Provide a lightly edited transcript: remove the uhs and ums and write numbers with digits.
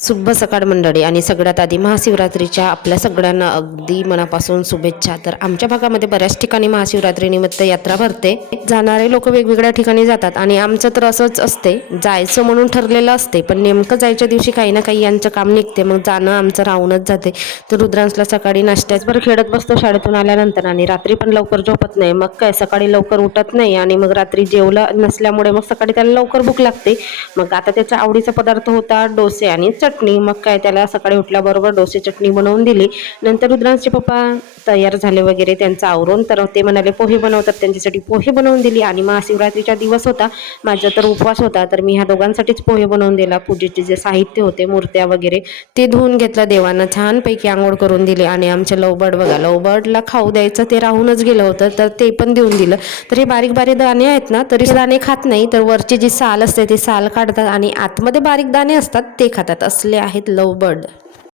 शुभ सकाळ मंडळी आणि सगळ्यात आधी महाशिवरात्रीच्या आपल्या सगळ्यांना अगदी मनापासून शुभेच्छा। तर आमच्या भागामध्ये बऱ्याच ठिकाणी महाशिवरात्रीनिमित्त यात्रा भरते। जाणारे लोक वेगवेगळ्या ठिकाणी जातात आणि आमचं तर असंच असते, जायचं म्हणून ठरलेलं असते पण नेमकं जायच्या दिवशी काही ना काही यांचं काम निघते, मग जाणं आमचं राहूनच जाते। तर रुद्रांशला सकाळी नाश्त्याच बरं खेळत बसतो शाळेतून आल्यानंतर, आणि रात्री पण लवकर झोपत नाही, मग काय सकाळी लवकर उठत नाही आणि मग रात्री जेवलं नसल्यामुळे मग सकाळी त्याला लवकर भूक लागते। मग आता त्याचा आवडीचा पदार्थ होता डोसे आणि चटणी, मग काय त्याला सकाळी उठल्याबरोबर डोसे चटणी बनवून दिली। नंतर रुद्रांशचे पप्पा तयार झाले वगैरे त्यांचं आवरून, तर ते म्हणाले पोहे बनवतात, त्यांच्यासाठी पोहे बनवून दिली। आणि महाशिवरात्रीचा दिवस होता, माझा तर उपवास होता, तर मी ह्या दोघांसाठीच पोहे बनवून दिला। पूजेचे जे साहित्य होते मूर्त्या वगैरे ते धुवून घेतलं, देवांना छानपैकी आंघोळ करून दिली। आणि आमचे लवबर्ड बघा, लवबर्डला खाऊ द्यायचं ते राहूनच गेलं होतं, तर ते पण देऊन दिलं। तर हे बारीक बारीक दाणे आहेत ना, तरी दाणे खात नाही, तर वरची जी साल असते ती साल काढतात आणि आतमध्ये बारीक दाणे असतात ते खातात, असले आहेत लवबर्ड।